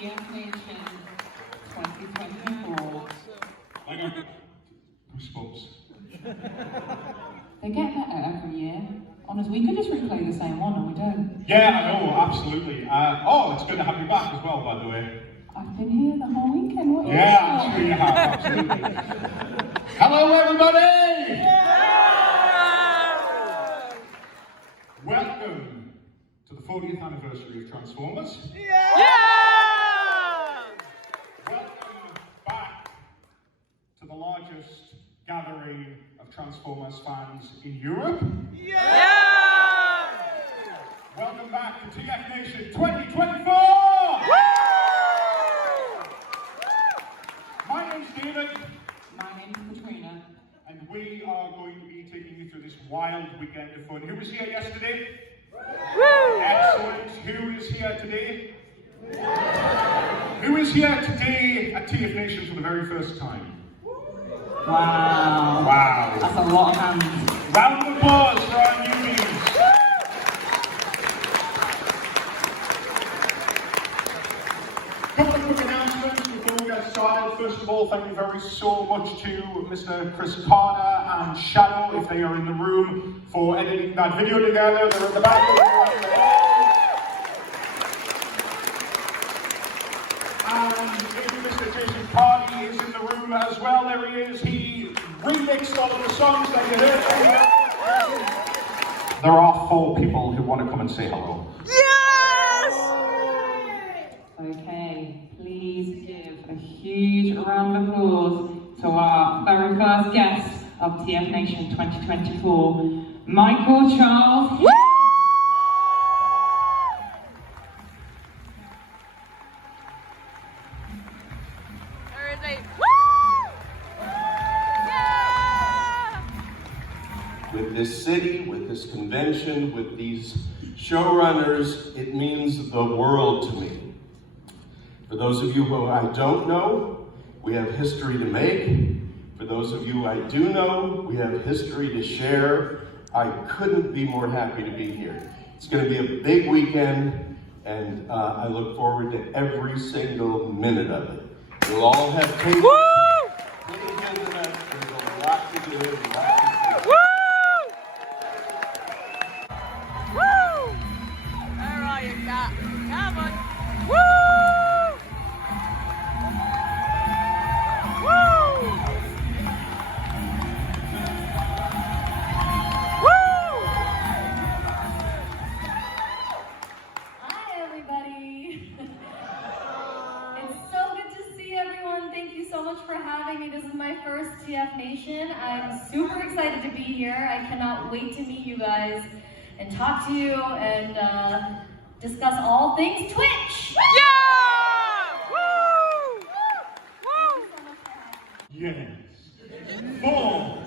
TFNation 2024. I got goosebumps. They get better every year. Honestly, we could just replay the same one and we don't. Yeah, I know, absolutely. Oh, it's good to have you back as well, by the way. I've been here the whole weekend. What Yeah, I'm sure you have, absolutely. Hello, everybody! Yeah! Welcome to the 40th anniversary of Transformers. Yeah! Welcome back to the largest gathering of Transformers fans in Europe. Yeah! Welcome back to TFNation 2024! Woo! My name's David. My name's Katrina. And we are going to be taking you through this wild weekend of fun. Who was here yesterday? Woo! Excellent. Who is here today? Who is here today at TFNation for the very first time? Wow. Wow. That's a lot of hands. Round of applause for our newbies. Couple of quick announcements before we get started. First of all, thank you very so much to Mr. Chris Carter and Shadow, if they are in the room, for editing that video together. They're at the back. And if Mr. Jason Party is in the room as well, there he is. He remixed all of the songs that you heard. There are 4 people who want to come and say hello. Okay, please give a huge round of applause to our very first guest of TFNation 2024, Michael Charles. Woo! With this city, with this convention, with these showrunners, it means the world to me. For those of you who I don't know, we have history to make. For those of you I do know, we have history to share. I couldn't be more happy to be here. It's going to be a big weekend, and I look forward to every single minute of it. We'll all have cake. There's a lot to do, a lot to do. Woo! Where are you, cat? Come on! Woo! Woo! Woo! Hi, everybody. It's so good to see everyone. Thank you so much for having me. This is my first TFNation. I'm super excited to be here. I cannot wait to meet you guys and talk to you and discuss all things Twitch. Yeah! Woo! Woo! Yes. 4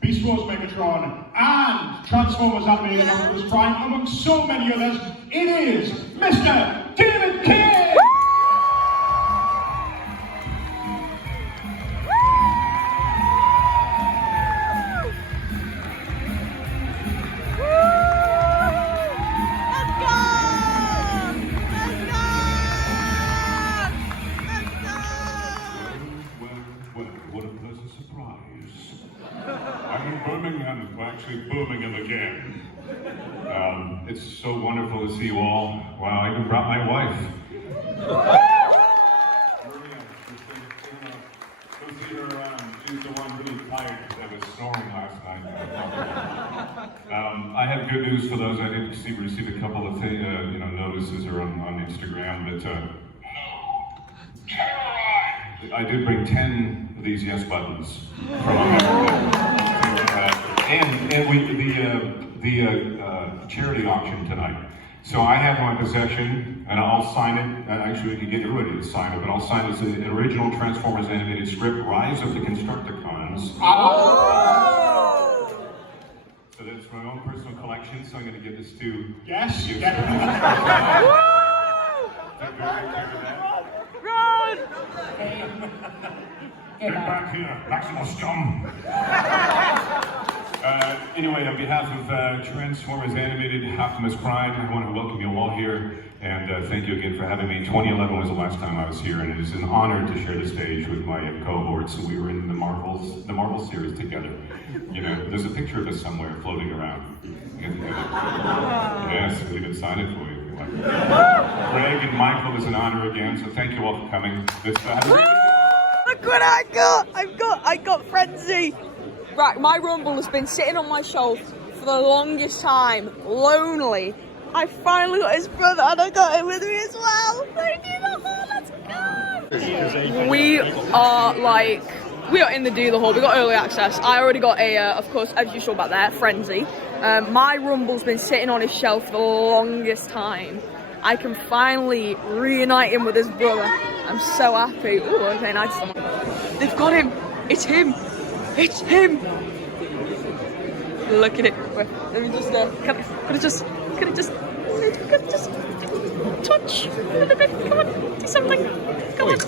Beast Wars Megatron and Transformers Animated Optimus Prime, among so many others, it is Mr. David Kaye! Birmingham, actually Birmingham again. It's so wonderful to see you all. Wow, I even brought my wife. Go see her around. She's the one really tired because I was snoring last night. I have good news for those I didn't receive a couple of notices or on Instagram, but I did bring 10 of these yes buttons from America. And the charity auction tonight. So I have my possession, and I'll sign it. Actually, you can get everybody to sign it, but I'll sign it. It's an original Transformers animated script, Rise of the Constructicons. Oh! So that's my own personal collection. So I'm going to give this to Yes. you. Run! Get back here, Maximus Scum! Anyway, on behalf of Transformers Animated Optimus Prime, I want to welcome you all here, and thank you again for having me. 2011 was the last time I was here, and it is an honor to share the stage with my cohorts. We were in the Marvel series together. You know, there's a picture of us somewhere floating around. Yes, we can sign it for you. Gregg and Michael, it's an honor again, so thank you all for coming. Look what I got! I got Frenzy! Right, my Rumble has been sitting on my shelf for the longest time, lonely. I finally got his brother and I got him with me as well. Thank you, let's go! We are in the dealer hall. We got early access. I already got of course, as you saw back there, Frenzy. My Rumble's been sitting on his shelf for the longest time. I can finally reunite him with his brother. I'm so happy. Ooh, okay, nice. They've got him. It's him. It's him. Look at it. Wait, let me just can I just touch a little bit? Come on, do something. Come on.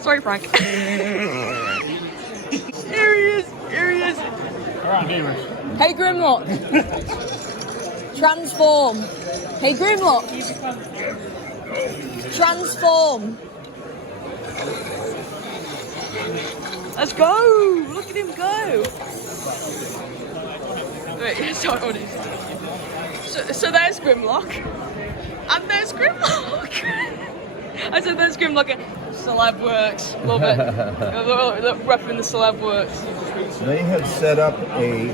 Sorry, Frank. Here he is. Alright, neighbors. Hey, Grimlock. Transform. Hey, Grimlock. Transform. Let's go. Look at him go. Wait, sorry. So there's Grimlock. And there's Grimlock. I said there's Grimlock. Celeb works. Love it. Look, repping the celeb works. They have set up a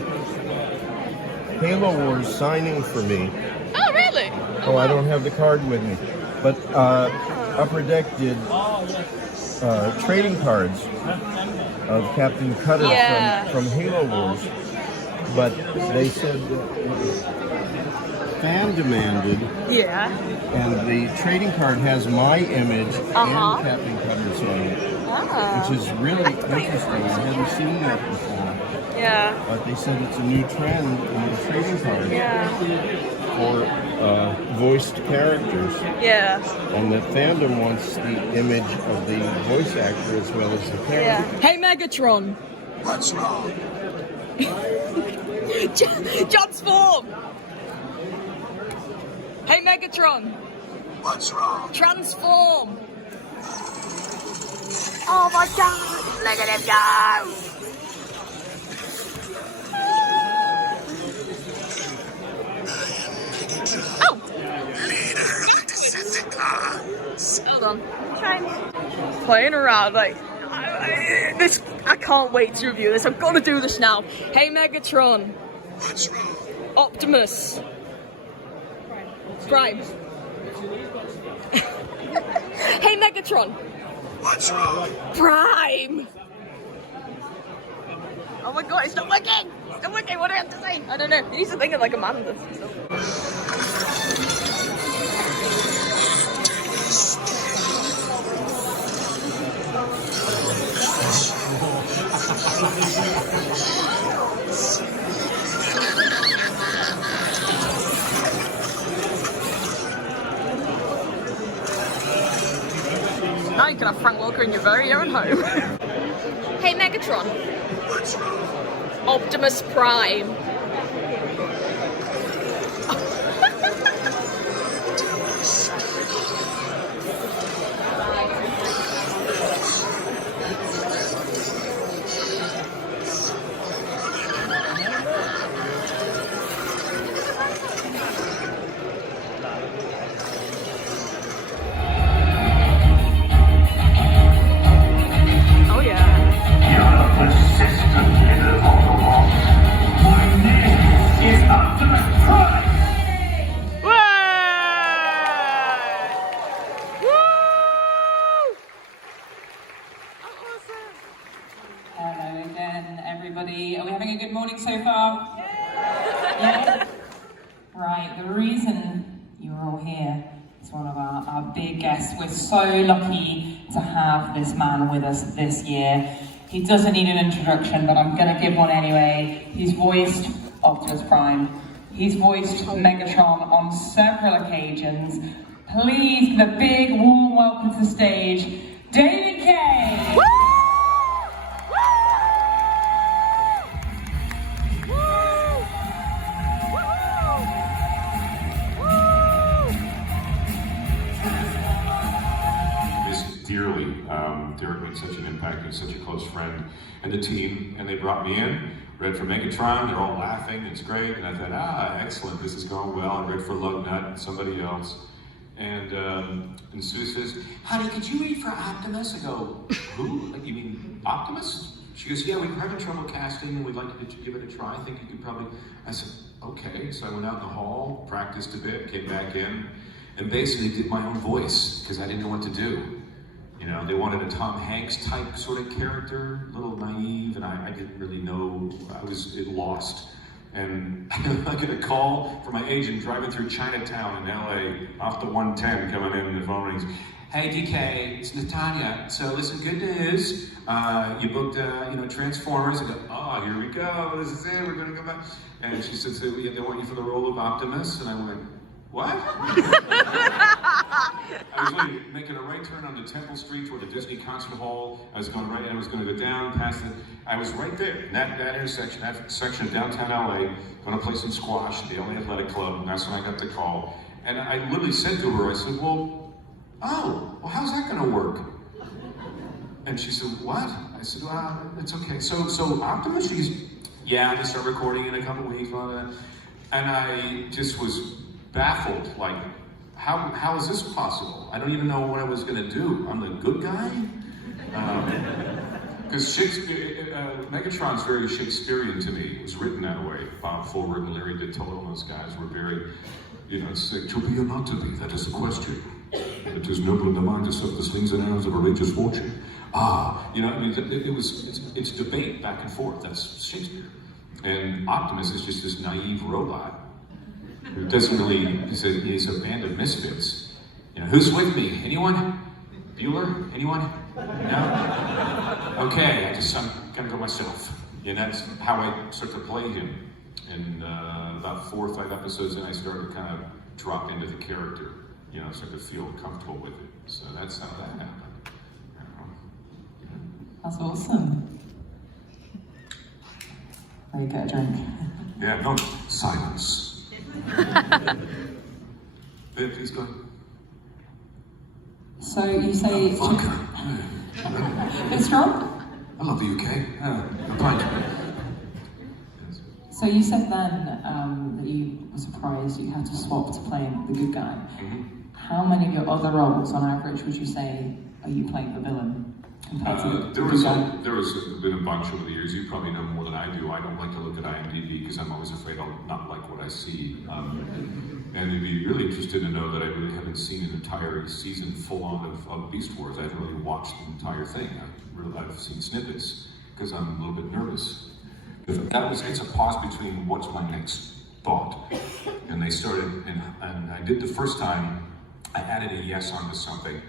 Halo Wars signing for me. Oh, really? Oh, I don't have the card with me. But Upper Deck did trading cards of Captain Cutter from Halo Wars. But they said fan demanded. Yeah. And the trading card has my image and Captain Cutter's on it. Which is really interesting. I hadn't seen that before. Yeah. But they said it's a new trend in the trading cards for voiced characters. Yeah. And the fandom wants the image of the voice actor as well as the character. Yeah. Hey, Megatron. What's wrong? Transform. Hey, Megatron. What's wrong? Transform. Oh my God! Look at him go! Oh! Leader of Decepticons. Hold on. Playing around like I can't wait to review this. I've got to do this now. Hey, Megatron. What's wrong? Optimus. Prime. Hey, Megatron. What's wrong? Prime! Oh my God, it's not working! It's not working, what do I have to say? I don't know, he needs to think of like a man does. Now you can have Frank Walker in your very own home. Hey, Megatron. What's wrong? Optimus Prime. Are we having a good morning so far? Yeah? Right, the reason you're all here is one of our big guests. We're so lucky to have this man with us this year. He doesn't need an introduction, but I'm going to give one anyway. He's voiced Optimus Prime. He's voiced Megatron on several occasions. Please give a big warm welcome to the stage, David Kaye. dramatic and such a close friend and the team, and they brought me in, read for Megatron, they're all laughing, it's great, and I thought, excellent, this is going well. I read for Lugnut, somebody else, and Sue says, honey, could you read for Optimus? I go, who? Like, you mean Optimus? She goes, yeah, we're having trouble casting, and we'd like you to give it a try. I think you could probably, I said, okay. So I went out in the hall, practiced a bit, came back in, and basically did my own voice, because I didn't know what to do. You know, they wanted a Tom Hanks type sort of character, a little naive, and I didn't really know, I was lost. And I get a call from my agent driving through Chinatown in LA, off the 110 coming in, and the phone rings. Hey DK, it's Natanya. So listen, good news. You booked, Transformers. I go, oh, here we go. This is it. We're gonna go back. And she said, they want you for the role of Optimus. And I went, what? I was really making a right turn onto Temple Street toward the Disney Concert Hall. I was going right, and I was going to go down past it. I was right there in that intersection, that section of downtown LA, going to play some squash at the LA Athletic Club, and that's when I got the call. And I literally said to her, I said, well, how's that going to work? And she said, what? I said, it's okay. So Optimus, she's, yeah, they start recording in a couple weeks, blah, blah, blah. And I just was baffled, like, how is this possible? I don't even know what I was going to do. I'm the good guy? Because Megatron's very Shakespearean to me. It was written that way. Bob Forward and Larry Ditolo, those guys were very, it's like, to be or not to be, that is the question. It is noble in the mind to serve the slings and arrows of a righteous fortune. It's debate back and forth. That's Shakespeare. And Optimus is just this naive robot who doesn't really, he's a band of misfits. Who's with me? Anyone? Bueller? Anyone? No? Okay, I'm gonna go myself. And that's how I start to play him. And about 4 or 5 episodes in, I started to kind of drop into the character. Start to feel comfortable with it. So that's how that happened. That's awesome. Will you get a drink? Yeah, no, silence. Please go. So you say it's strong? I love the UK. So you said then that you were surprised you had to swap to playing the good guy. Mm-hmm. How many of your other roles, on average, would you say are you playing the villain? There was been a bunch over the years. You probably know more than I do. I don't like to look at IMDb because I'm always afraid I'll not like what I see. And you'd be really interested to know that I really haven't seen an entire season full on of Beast Wars. I haven't really watched the entire thing. I've seen snippets because I'm a little bit nervous. It's a pause between what's my next thought. And they started, and I did the first time, I added a yes onto something.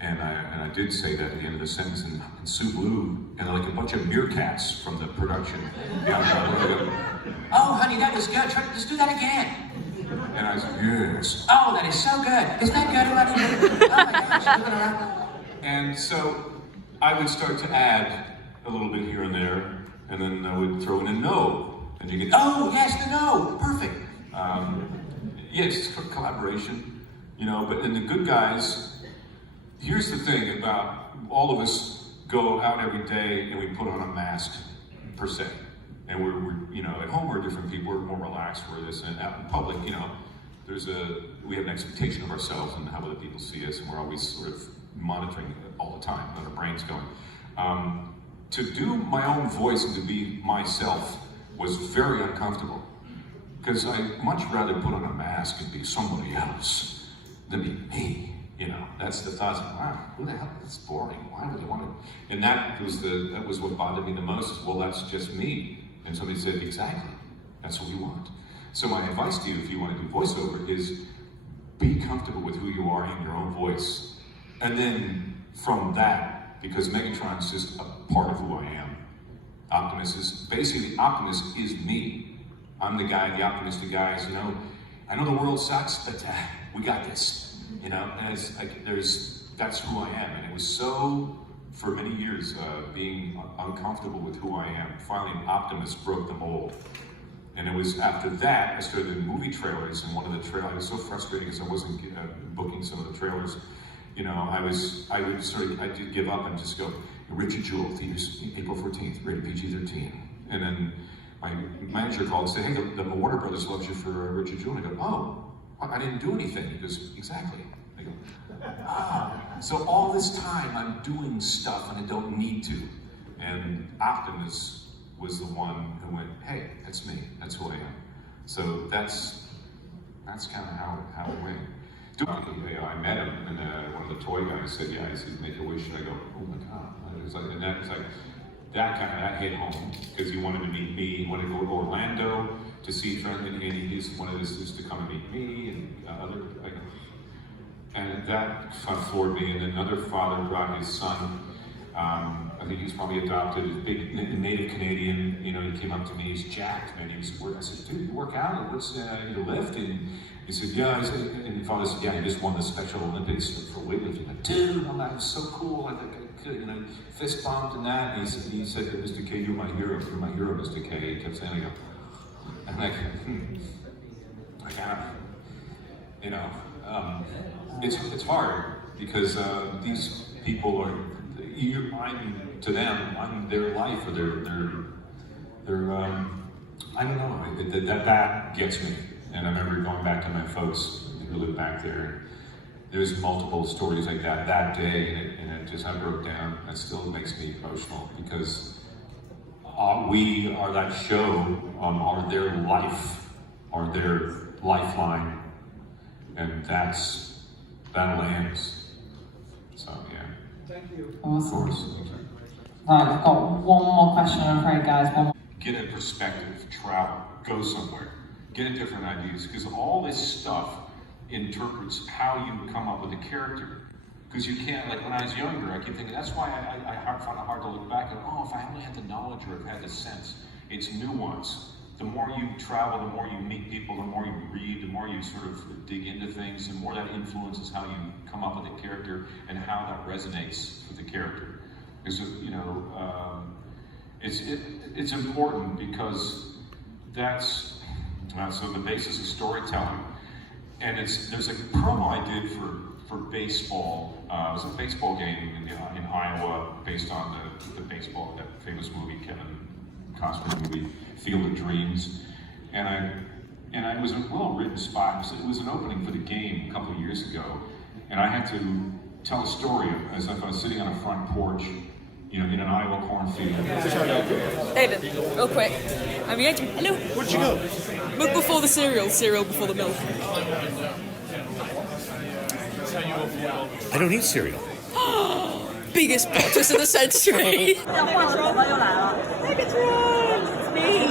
And I did say that at the end of the sentence, and Sue Blue, and like a bunch of meerkats from the production. Oh, honey, that was good. Just do that again. And I said, yes. Oh, that is so good. Isn't that good, honey? Oh my gosh. And so I would start to add a little bit here and there, and then I would throw in a no. And you get, oh, yes, the no. Perfect. Yeah, it's collaboration, but in the good guys, here's the thing about all of us go out every day and we put on a mask, per se. And we're at home we're different people, we're more relaxed, we're this, and out in public, we have an expectation of ourselves and how other people see us, and we're always sort of monitoring it all the time, let our brains going. To do my own voice and to be myself was very uncomfortable. Because I'd much rather put on a mask and be somebody else than be me. That's the thought. Wow, who the hell? That's boring. Why would they want to? And that was what bothered me the most. Well, that's just me. And somebody said, exactly. That's what we want. So my advice to you, if you want to do voiceover, is be comfortable with who you are in your own voice. And then from that, because Megatron's just a part of who I am. Optimus is me. I'm the guy, the optimistic guy. I know the world sucks, but we got this. And it's like that's who I am. And it was so, for many years, being uncomfortable with who I am. Finally, Optimus broke the mold. And it was after that, I started doing movie trailers, and one of the trailers, I was so frustrated because I wasn't booking some of the trailers. I did give up and just go, Richard Jewell, April 14th, rated PG-13. And then my manager called and said, hey, the Warner Brothers loves you for Richard Jewell. I go, oh, I didn't do anything. He goes, exactly. I go, so all this time I'm doing stuff and I don't need to. And Optimus was the one who went, hey, that's me, that's who I am. So that's kind of how it went. I met him, and one of the toy guys said, yeah, he said, make a wish, and I go, oh my God. It's like, and that was like, that hit home, because he wanted to meet me, he wanted to go to Orlando to see Trent, and he wanted us to come and meet me, and other, like, and that floored me. And another father brought his son, I think he's probably adopted, a big native Canadian, you know, he came up to me, he's jacked, man, I said, dude, you work out, and what's, you lift? And he said, yeah, and father said, yeah, he just won the Special Olympics for weightlifting. Like, dude, that was so cool, I think I could, you know, fist bumped and that. And he said, Mr. Kaye, you're my hero, Mr. Kaye. He kept saying, I go, I'm like, I kind of, you know, it's hard, because these people are, to them, I'm their life, or their I don't know, that gets me. And I remember going back to my folks who live back there. There's multiple stories like that day, and it just, I broke down. It still makes me emotional, because we are that show, are their life, are their lifeline, and that lands. So yeah. Thank you. Awesome. Of course. Right, I've got one more question, I'm afraid, guys. Get a perspective, travel, go somewhere, get different ideas, because all this stuff interprets how you come up with a character. Because you can't, like when I was younger, I keep thinking, that's why I find it hard to look back and, oh, if I only had the knowledge or if I had the sense. It's nuance. The more you travel, the more you meet people, the more you read, the more you sort of dig into things, the more that influences how you come up with a character and how that resonates with the character. Because, you know, it's important, because that's so the basis of storytelling. And there's a promo I did for baseball. It was a baseball game in Iowa, based on that famous movie, Kevin Costner movie, Field of Dreams. And it was a well-written spot. It was an opening for the game a couple of years ago, and I had to tell a story as if I was sitting on a front porch, you know, in an Iowa cornfield. David, real quick. I'm here. Hello. Where'd you go? Milk before the cereal, cereal before the milk. I don't eat cereal. Biggest plot twist of the century. Megatron! It's me!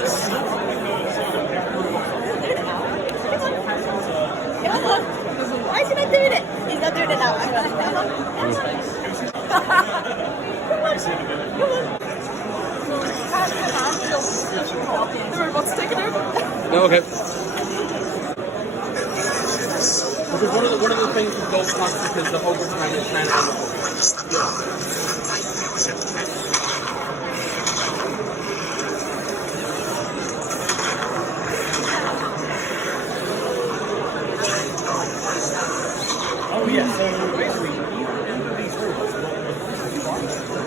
Come on! Why is he not doing it? He's not doing it now. Come on. The robot's taking over. No, okay. Because one of the things with Gold Classic is the overtime is kind of oh yeah, so basically, under these rules,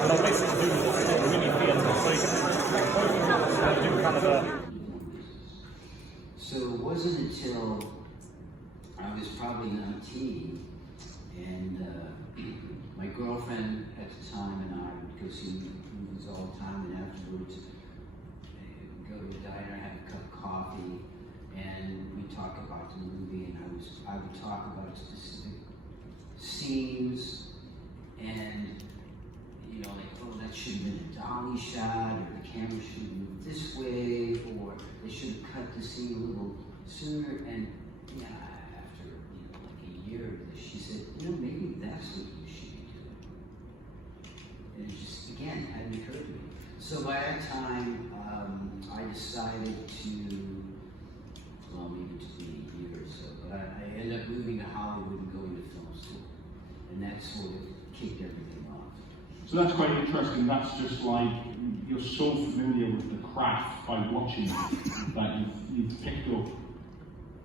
what I basically do is mini theatre, so you can do kind of a... So it wasn't until I was probably 19, and my girlfriend at the time and I would go see movies all the time, and afterwards go to a diner, have a cup of coffee, and we talk about the movie, and I would talk about specific scenes, and you know, like, oh, that should have been a dolly shot, or the camera should have moved this way, or they should have cut the scene a little sooner. And yeah, after like a year of this, she said, maybe that's what you should be doing. And it just, again, hadn't occurred to me. So by that time, I decided to, well, maybe it took me a year or so, but I ended up moving to Hollywood and going to film school. And that sort of kicked everything off. So that's quite interesting. That's just like, you're so familiar with the craft by watching it that you've picked up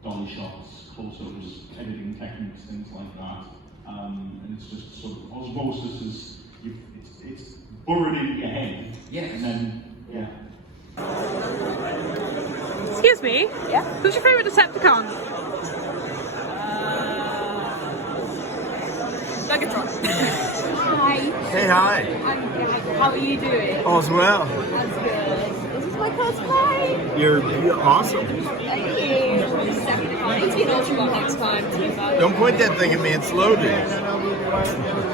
dolly shots, close-ups, editing techniques, things like that. And it's just sort of osmosis it's burrowed into your head. Yeah. And then, yeah. Excuse me? Yeah? Who's your favourite Decepticon? Megatron. Hi. Hey, hi. I'm good. How are you doing? All's well. That's good. This is my cosplay. You're awesome. Thank you. Decepticon. It's been Ultramon next time, to be fair. Don't point that thing at me, it's loaded.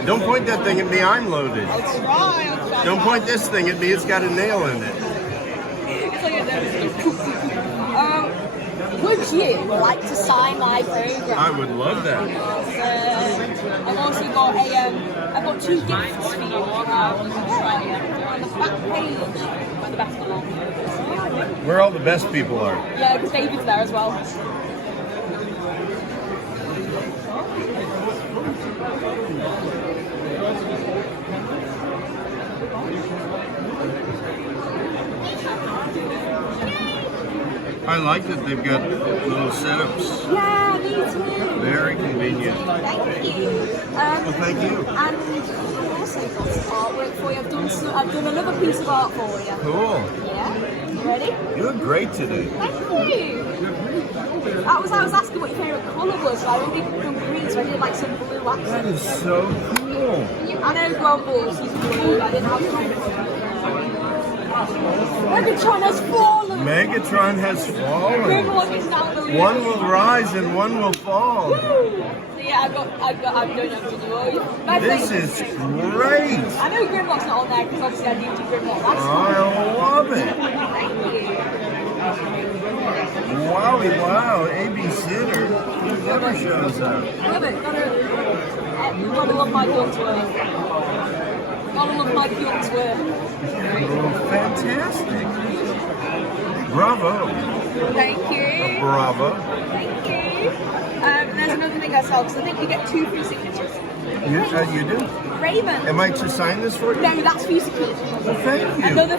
Don't point that thing at me, I'm loaded. I'll try. Don't point this thing at me, it's got a nail in it. It's like a would you like to sign my program? I would love that. I've also got I've got 2 gifts for you. On the back page, at the best of all. Where all the best people are. Yeah, because David's there as well. I like that they've got little setups. Yeah, me too. Very convenient. Thank you. Well, thank you. And I've also got some artwork for you. I've done another piece of art for you. Cool. Yeah? You ready? You look great today. Thank you. I was asking what your favourite colour was, so I only done green, so I did like some blue accents. That is so cool. I know Grumbles is blue, I didn't have Grumbles. Megatron has fallen! Megatron has fallen. Grimlock is down the One will rise and one will fall. Woo! So yeah, I don't have to do all. This is great. I know Grimlock's not on there because obviously I need to Grimlock. That's I love it. Thank you. Wowie wow, babysitter. Who never shows up? Love it. Gotta love my guns work. Gotta love my guns work. Oh, fantastic. Bravo. Thank you. Bravo. Thank you. There's another thing I saw because I think you get 2 free signatures. You do? Raven. Am I to sign this for you? No, that's for you to keep. Well, thank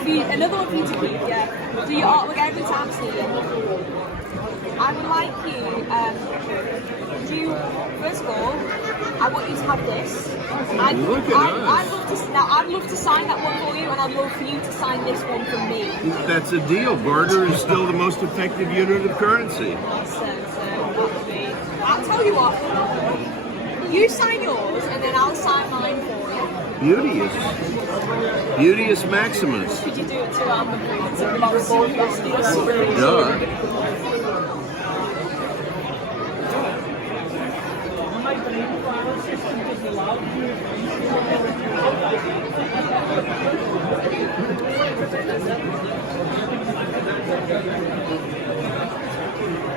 you. Another one for you to keep, yeah. Do your artwork every time, Stephen. I would like you, first of all, I want you to have this. I'd love to sign that one for you, and I'd love for you to sign this one for me. That's a deal. Barter is still the most effective unit of currency. I'll tell you what, you sign yours, and then I'll sign mine for you. Beauteous Maximus. Could you do it to our board? Duh.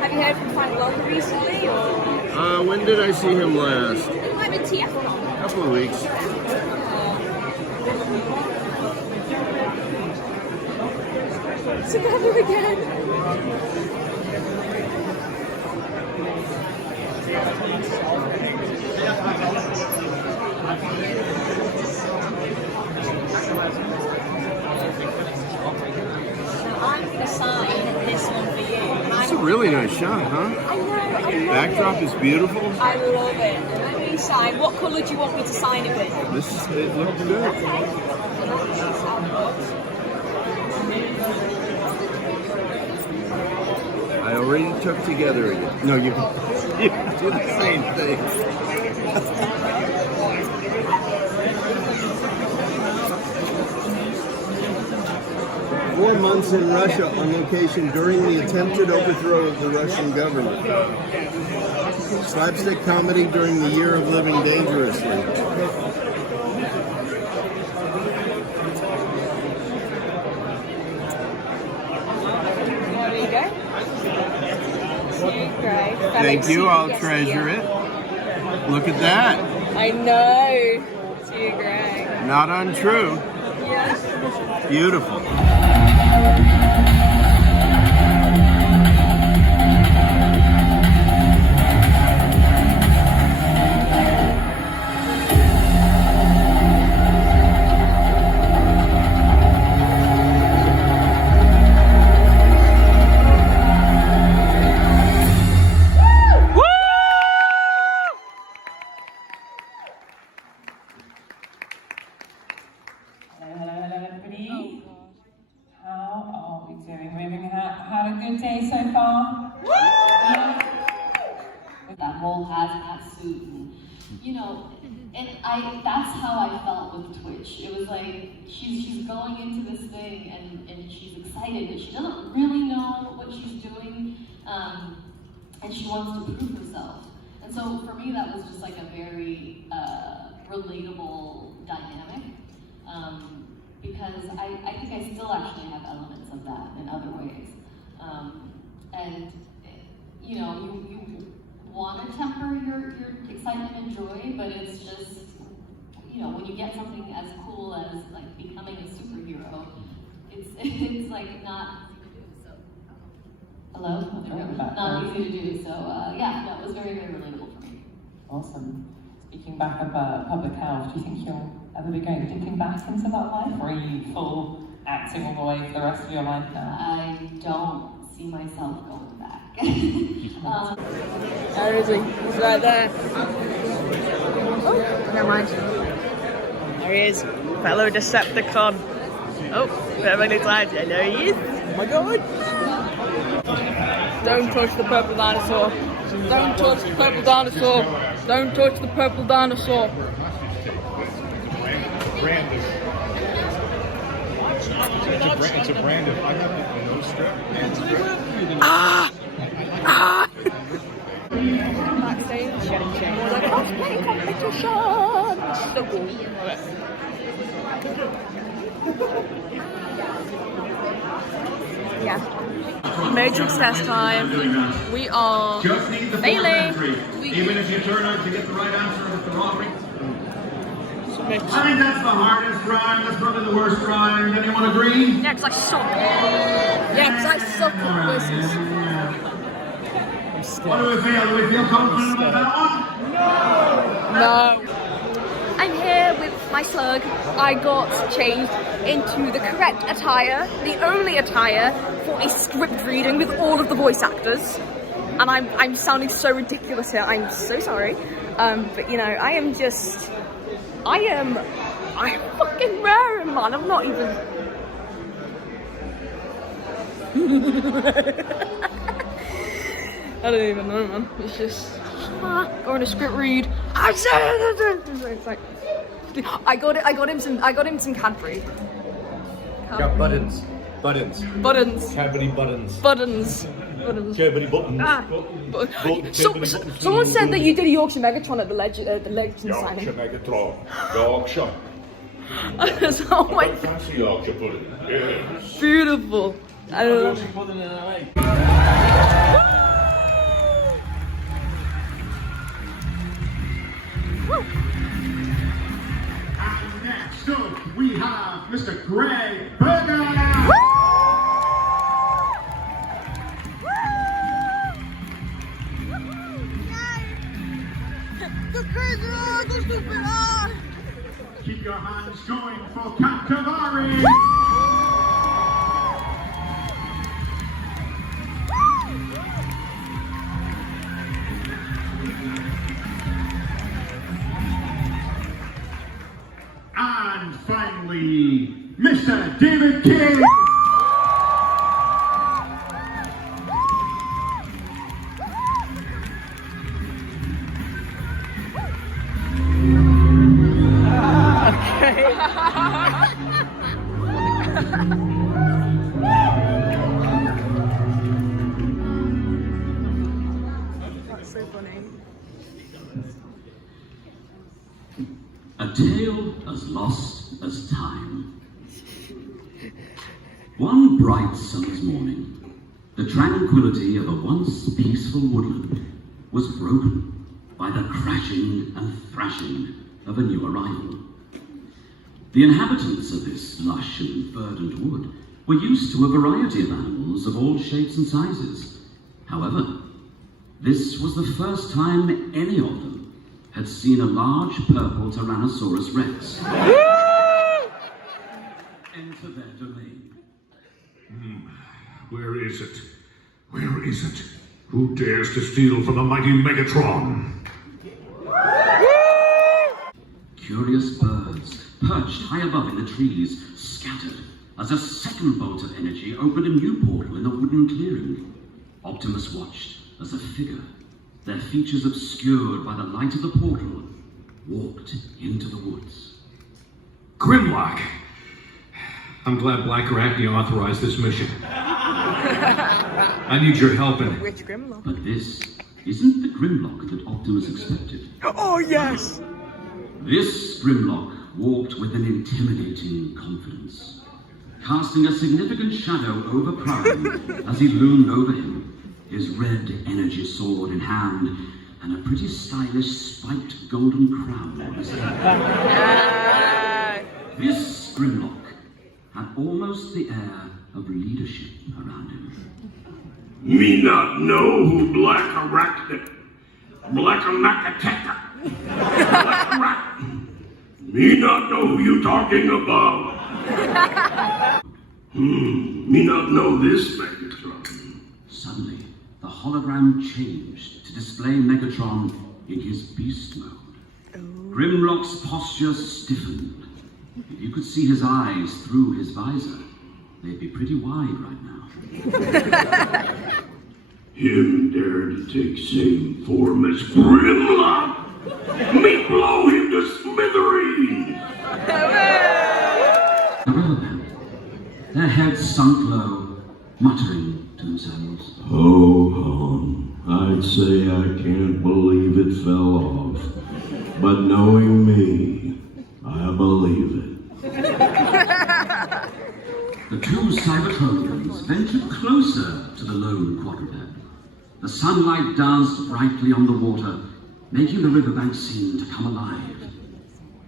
Have you heard from Frank Longer recently? Or? When did I see him last? It might be TF. A couple of weeks. Together again. I'm going to sign this one for you. It's a really nice shot, huh? I know. Backdrop is beautiful. I love it. Let me sign. What colour do you want me to sign it with? It looks good. I already took together again. No, you do the same thing. 4 months in Russia on location during the attempted overthrow of the Russian government. Slapstick comedy during the year of living dangerously. There you go. Great. Thank you, I'll treasure it. Look at that. I know. Too great. Not untrue. Yeah. Beautiful. that whole hazmat suit, and you know, and that's how I felt with Twitch. It was like she's going into this thing and she's excited, but she doesn't really know what she's doing, and she wants to prove herself. And so for me, that was just like a very relatable dynamic, because I think I still actually have elements of that in other ways. And you know, you want to temper your excitement and joy, but it's just, you know, when you get something as cool as like becoming a superhero, it's like not. Hello? Not easy to do. So yeah, that was very, very relatable for me. Awesome. Speaking back of public health, do you think you'll ever be going dipping back into that life, or are you full acting all the way for the rest of your life now? I don't see myself going back. Where is he? He's right there. Oh, never mind. There he is. Fellow Decepticon. Oh, perfectly timed. I know he is. Oh my god. Don't touch the purple dinosaur. Don't touch the purple dinosaur. Don't touch the purple dinosaur. It's a brand of, I have a nose strip. Ah! Ah! Backstage, the cosplay competition. So cool. Yeah. Matrix test time. We are failing. Even if you turn out to get the right answer with the wrong ring. I think that's the hardest rhyme. That's probably the worst rhyme. Anyone agree? Yeah, because I suck. Yeah, because I suck at voices. What do we feel? Do we feel confident about that one? No. I'm here with my slug. I got changed into the correct attire, the only attire for a script reading with all of the voice actors. And I'm sounding so ridiculous here. I'm so sorry. But you know, I'm fucking raring, man. I'm not even. I don't even know, man. It's just going to script read. It's like I got him some Cadbury. Got buttons. Cadbury buttons. Buttons. Cadbury buttons. Someone said that you did a Yorkshire Megatron at the Legend signing. Yorkshire Megatron. Yorkshire. So, like, Fancy Yorkshire pudding. Yes. beautiful. I don't know. Yorkshire pudding in LA. And next up, we have Mr. Gregg Berger. Keep your hands going for Kathreen Khavari. And finally, Mr. David Kaye. That's so funny. A tale as lost as time. One bright summer's morning, the tranquility of a once peaceful woodland was broken by the crashing and thrashing of a new arrival. The inhabitants of this lush and verdant wood were used to a variety of animals of all shapes and sizes. However, this was the first time any of them had seen a large purple Tyrannosaurus Rex enter their domain. Where is it? Where is it? Who dares to steal from the mighty Megatron? Curious birds perched high above in the trees scattered as a second bolt of energy opened a new portal in the wooden clearing. Optimus watched as a figure their features obscured by the light of the portal, walked into the woods. Grimlock! I'm glad Black Arachne authorized this mission. I need your help in... Which Grimlock? But this isn't the Grimlock that Optimus expected. Oh, yes! This Grimlock walked with an intimidating confidence, casting a significant shadow over Prime as he loomed over him, his red energy sword in hand, and a pretty stylish spiked golden crown on his head. This Grimlock had almost the air of leadership around him. Me not know who Black Arachne. Black Arachne. Black Arachne. Me not know who you talking about. Me not know this Megatron. Suddenly, the hologram changed to display Megatron in his beast mode. Grimlock's posture stiffened. If you could see his eyes through his visor, they'd be pretty wide right now. Him dare to take same form as Grimlock? Me blow him to smithereens! Their heads sunk low, muttering to themselves. Ho hum, I'd say I can't believe it fell off. But knowing me, I believe it. The two Cybertronians ventured closer to the lone quadruped. The sunlight danced brightly on the water, making the riverbank seem to come alive.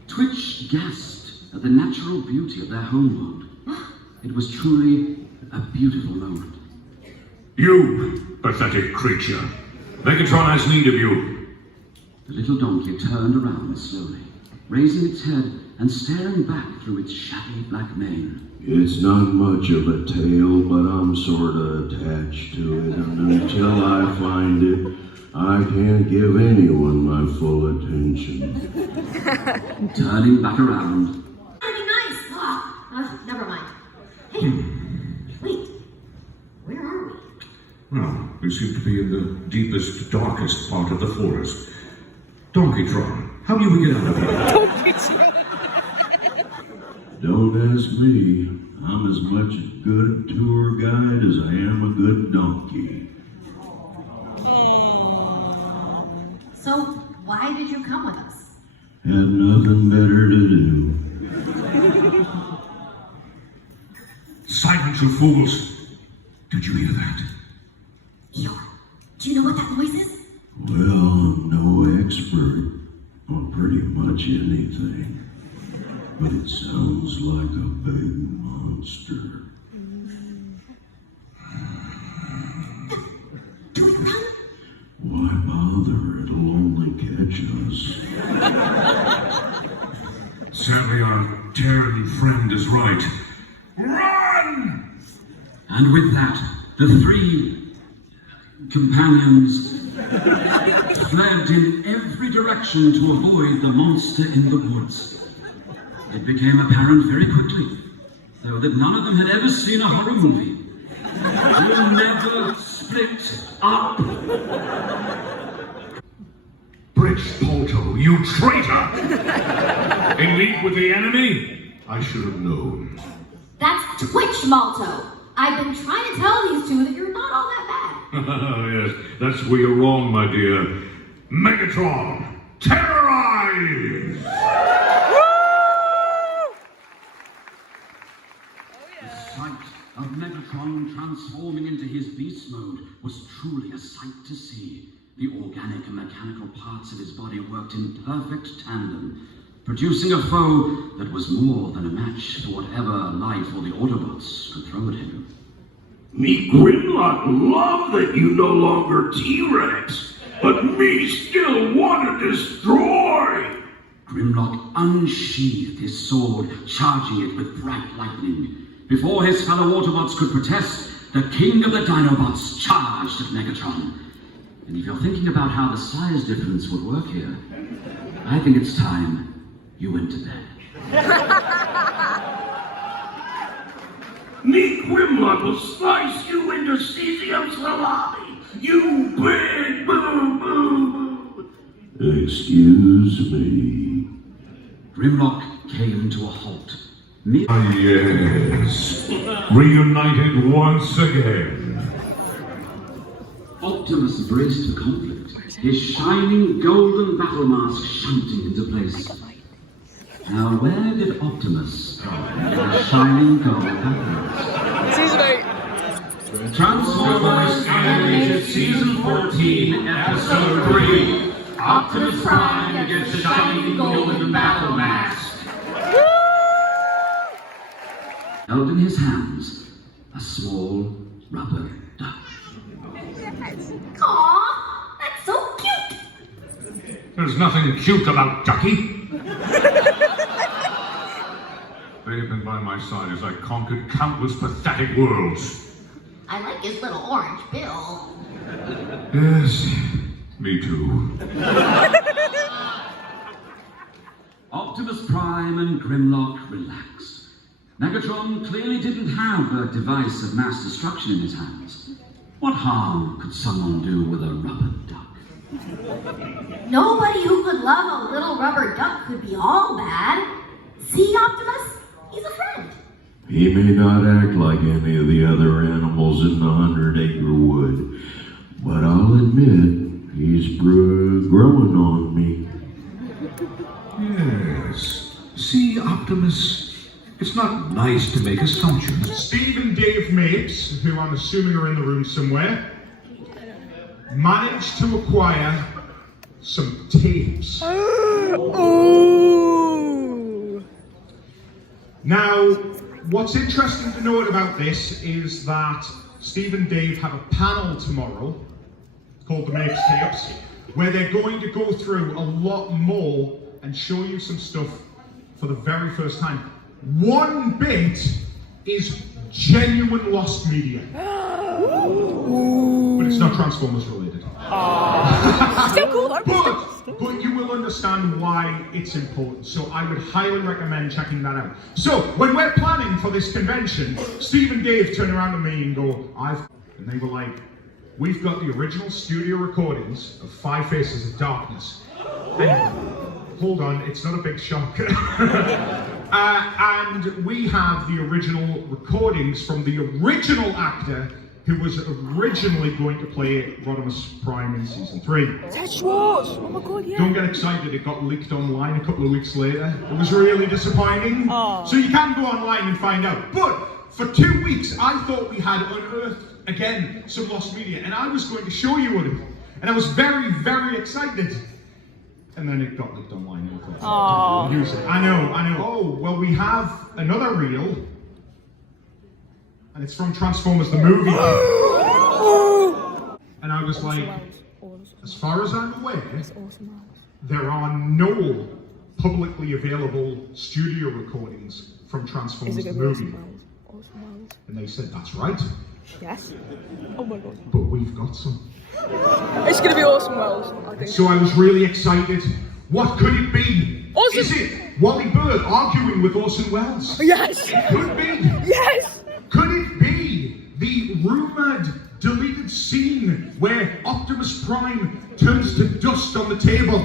Twitch gasped at the natural beauty of their homeworld. It was truly a beautiful moment. You, pathetic creature. Megatron has need of you. The little donkey turned around slowly, raising its head and staring back through its shaggy black mane. It's not much of a tail, but I'm sorta attached to it, and until I find it, I can't give anyone my full attention. Turning back around. Pretty nice. Never mind. Hey, wait. Where are we? Well, we seem to be in the deepest, darkest part of the forest. Donkeytron, how do we get out of here? Donkeytron! Don't ask me. I'm as much a good tour guide as I am a good donkey. So, why did you come with us? Had nothing better to do. Silence, you fools! Did you hear that? Eeyore, do you know what that noise is? Well, I'm no expert on pretty much anything, but it sounds like a big monster. Do we run? Why bother? It'll only catch us. Sadly, our Terran friend is right. Run! And with that, the three companions fled in every direction to avoid the monster in the woods. It became apparent very quickly, though, that none of them had ever seen a horror movie. We'll never split up. Bridge Polto, you traitor! In league with the enemy? I should have known. That's Twitch, Malto. I've been trying to tell these two that you're not all that Yes, that's where you're wrong, my dear. Megatron, terrorize! The sight of Megatron transforming into his beast mode was truly a sight to see. The organic and mechanical parts of his body worked in perfect tandem, producing a foe that was more than a match for whatever life or the Autobots could throw at him. Me Grimlock love that you no longer T-Rex, but me still want to destroy! Grimlock unsheathed his sword, charging it with bright lightning. Before his fellow Autobots could protest, the king of the Dinobots charged at Megatron. And if you're thinking about how the size difference would work here, I think it's time you went to bed. Me Grimlock will slice you into cesium salami, you big boo-boo! Excuse me. Grimlock came to a halt. Yes, reunited once again. Optimus braced for conflict, his shining golden battle mask shunting into place. Now where did Optimus find the shining gold battle mask? Season 8. Transformers Animated Season 14, Episode 3. Optimus Prime gets the shining golden battle mask. Held in his hands, a small rubber duck. Aw, that's so cute. There's nothing cute about Ducky. They have been by my side as I conquered countless pathetic worlds. I like his little orange bill. Yes, me too. Optimus Prime and Grimlock relaxed. Megatron clearly didn't have a device of mass destruction in his hands. What harm could someone do with a rubber duck? Nobody who could love a little rubber duck could be all bad. See, Optimus? He's a friend. He may not act like any of the other animals in the 100-acre wood, but I'll admit he's growing on me. Yes. See, Optimus, it's not nice to make assumptions. Steve and Dave Mapes, who I'm assuming are in the room somewhere, managed to acquire some tapes. Now, what's interesting to note about this is that Steve and Dave have a panel tomorrow called the Mapes Tapes, where they're going to go through a lot more and show you some stuff for the very first time. One bit is genuine lost media. But it's not Transformers related. Still cool though. But you will understand why it's important. So I would highly recommend checking that out. So when we're planning for this convention, Steve and Dave turn around to me and go, and they were like, we've got the original studio recordings of 5 Faces of Darkness. And hold on, it's not a big shock. And we have the original recordings from the original actor who was originally going to play Rodimus Prime in Season 3. Ted Schwartz! Oh my god, yeah. Don't get excited, it got leaked online a couple of weeks later. It was really disappointing. So you can go online and find out. But for 2 weeks, I thought we had unearthed, again, some lost media, and I was going to show you it. And I was very, very excited. And then it got leaked online. I know. Oh, well, we have another reel. And it's from Transformers the movie. And I was like, as far as I'm aware, there are no publicly available studio recordings from Transformers the movie. And they said, that's right. Yes. Oh my god. But we've got some. It's gonna be Awesome Wells, I think. So I was really excited. What could it be? Awesome. Is it Wally Bird arguing with Orson Welles? Yes. Could it be? Yes. Could it be the rumored deleted scene where Optimus Prime turns to dust on the table?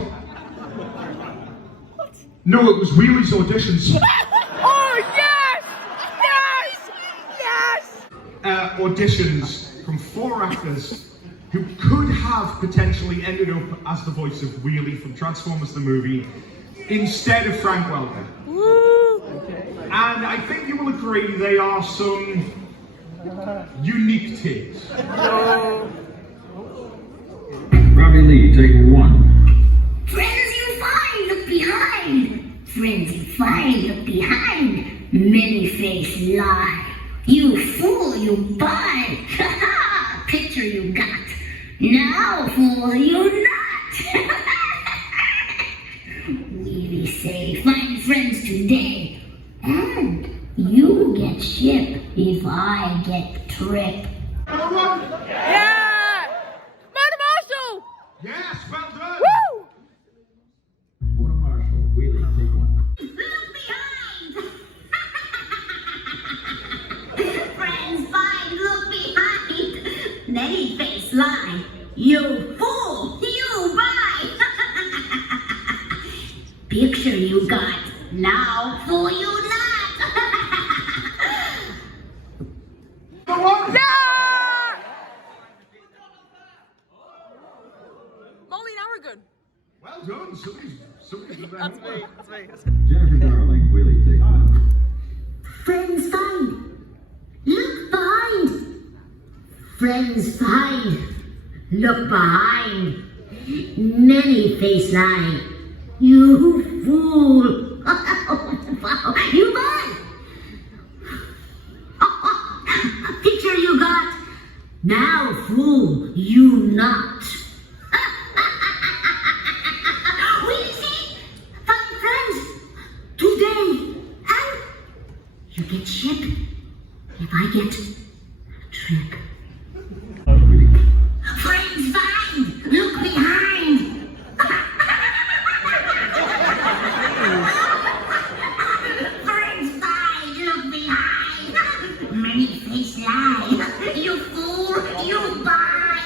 What? No, it was Wheelie's auditions. Oh yes! Yes! Yes! Auditions from 4 actors who could have potentially ended up as the voice of Wheelie from Transformers the movie instead of Frank Welker. Woo! And I think you will agree they are some unique takes. Robbie Lee, take 1. Friends you find, look behind. Friends you find, look behind. Many-faced lie. You fool, you buy. Ha ha! Picture you got. Now, fool, you not. Really say, find friends today. And you get ship if I get trip. Yeah! Murder Marshall! Yes, well done! Woo! Murder Marshall, Wheelie, take 1. Look behind! Friends find, look behind. Many face lie. You fool, you buy. Picture you got, now fool you not. Molly Narragon. Well done, somebody's done that. That's me. Jennifer Darling, Wheelie, take that. Friends find. Look behind. Friends find. Look behind. Many face line. You fool. Wow, you won. Picture you got. Now fool you not. We'll see. Find friends. Today. And you get ship. If I get trip. Friends find. Look behind. Friends find. Look behind. Many face lie. You fool. You buy.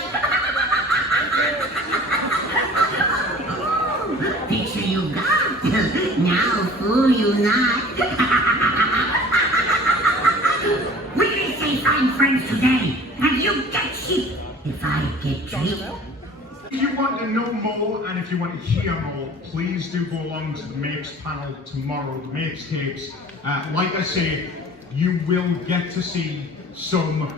Picture you got. Now fool you not. Really say find friends today. And you get sheep. If I get treat. If you want to know more and if you want to hear more, please do go along to the Makes panel tomorrow, the Makes tapes. Like I say, you will get to see some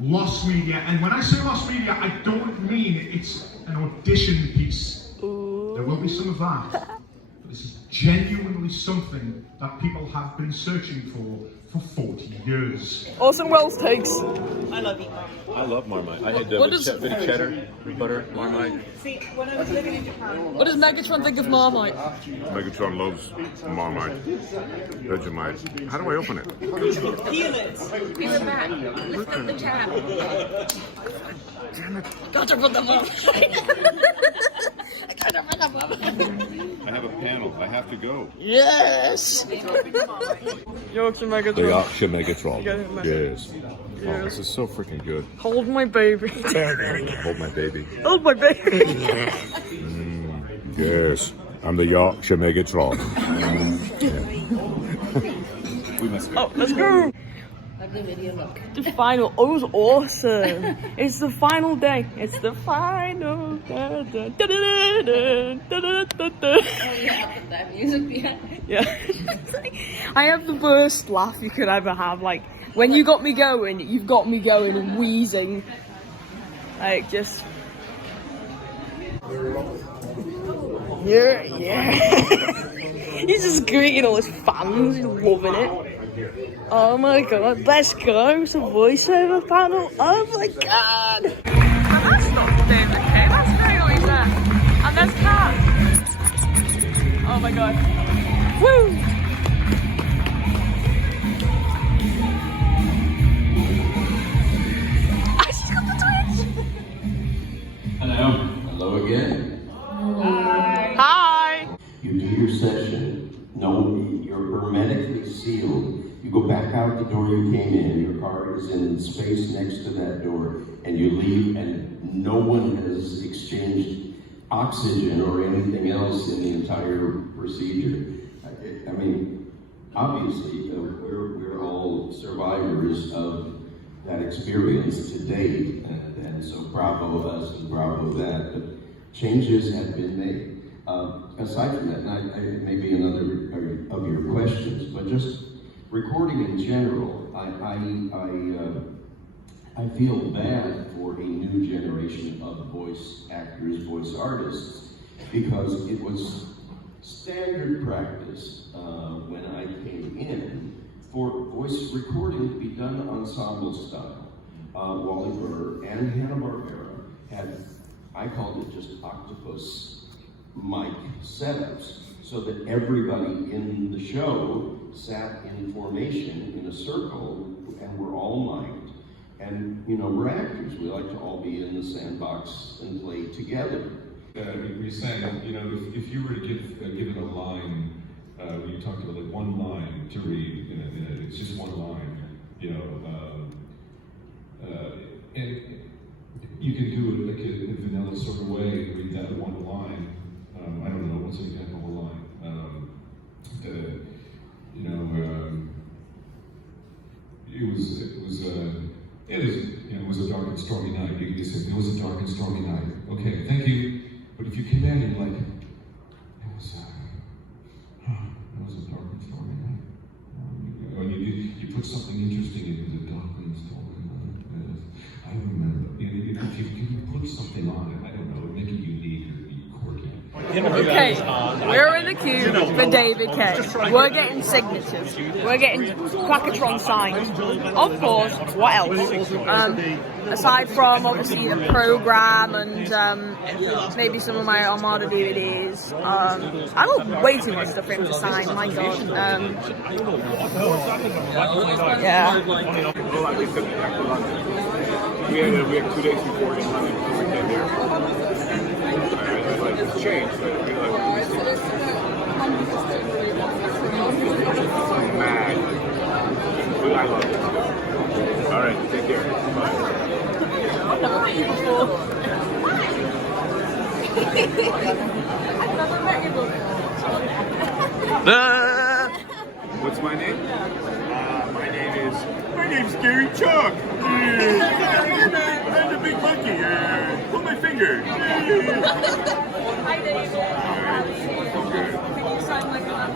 lost media. And when I say lost media, I don't mean it's an audition piece. There will be some of that. But this is genuinely something that people have been searching for 40 years. Orson Welles takes. I love Marmite. I had What bit does- of cheddar, butter, Marmite. See, when I was living in Japan, What does Megatron think of Marmite? Megatron loves Marmite. Vegemite. How do I open it? peel it. Peel it back. Lift up the tab. Gotta put them on. I have a panel. I have to go. Yes! Yorkshire Megatron. The Yorkshire Megatron. Yeah. Yes. Oh, this is so freaking good. Hold my baby. Hold my baby. Hold my baby. Yes. I'm the Yorkshire Megatron. We must go. Oh, let's go! The final. Oh, it was awesome. It's the final day. It's the final. Oh yeah, put that music behind it. Yeah. I have the worst laugh you could ever have. Like, when you got me going, you've got me going and wheezing. Like, just. Yeah. He's just greeting all his fans. He's loving it. Oh my god, let's go. It's a voiceover panel. Oh my god. And that's not David Kaye. That's very always there. And there's Kat. Oh my god. Woo! She's got the twins! Hello. Hello again. Hi! You do your session. No, you're hermetically sealed. You go back out the door you came in. Your car is in space next to that door, and you leave, and no one has exchanged oxygen or anything else in the entire procedure. I mean, obviously, we're all survivors of that experience to date, and so bravo us and bravo that. But changes have been made. Aside from that, and maybe another of your questions, but just recording in general, I feel bad for a new generation of voice actors, voice artists, because it was standard practice when I came in for voice recording to be done ensemble style. Wally Burr and Hanna-Barbera had, I called it just octopus mic setups, so that everybody in the show sat in formation in a circle, and we're all mic'd. And you know, we're actors. We like to all be in the sandbox and play together. We sang, you know, if you were to give given a line, when you talked about like one line to read, it's just one line, you know, and you can do it like in a vanilla sort of way, read that one line. I don't know, what's an example of a line? stormy night. You can just say, there was a dark and stormy night. Okay, thank you. But if you came in and like, it was a dark and stormy night. Or you put something interesting in, it was a dark and stormy night. I remember. If you put something on it, I don't know, make it unique or be quirky. Okay, we're in the queue for David Kaye. We're getting signatures. We're getting Quackatron signed. Of course, what else? Aside from obviously the program and maybe some of my Armada DVDs, I got way too much stuff for him to sign. My God. Yeah. We had 2 days before we came here. It's changed, but we mad. I love it. All right, take care. Bye. I've never met you before. I've never met you before. What's my name? My name's Gary Chuck. I'm the big monkey. Pull my finger. Hi, David. Okay. Can you sign my card?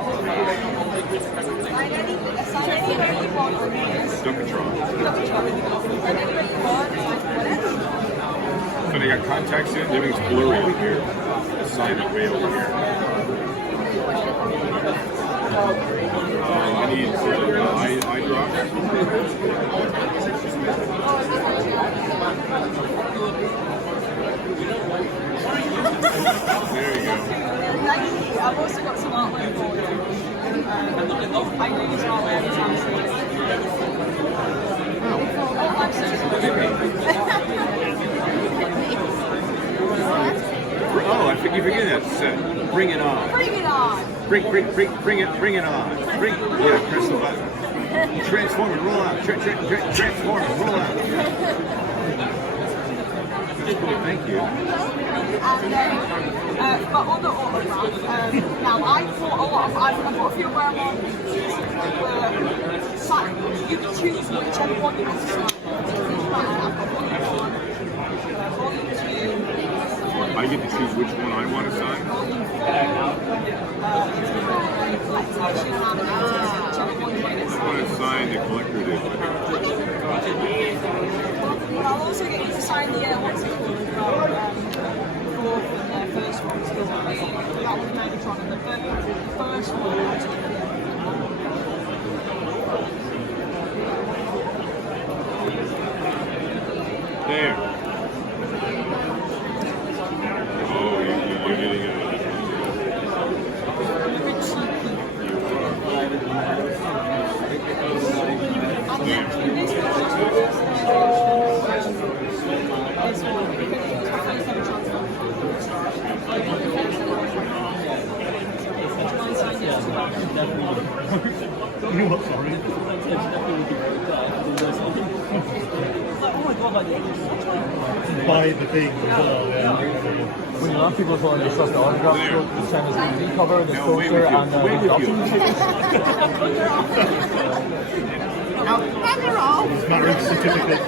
Sign anywhere you want on this. Dunkatron. Sign anywhere you want. So they got contacts in, everything's blurry over here. Sign it way over here. I need eye drops. There you go. I've also got some artwork for you. I do this artwork every time I see it. Oh, I'm so sorry. Oh, I think you forget that set. Bring it on. Bring it on. Bring it on. Press the button. Transform it, roll out. Transform it, roll out. Thank you. And for other autographs, now I bought a lot of, I've got a few where I'm on signed. You can choose whichever one you want to sign. I get to choose which one I want to sign? I want to sign the collector edition. I'll also get you to sign the what's it called? The first one still. That was Megatron, and the first one. There. Oh, you're getting it. You what, sorry? Buy the thing as well, yeah. When a lot of people go and discuss the autographs, the same as the DVD cover, the poster, and the option. They're all. Marriage certificate.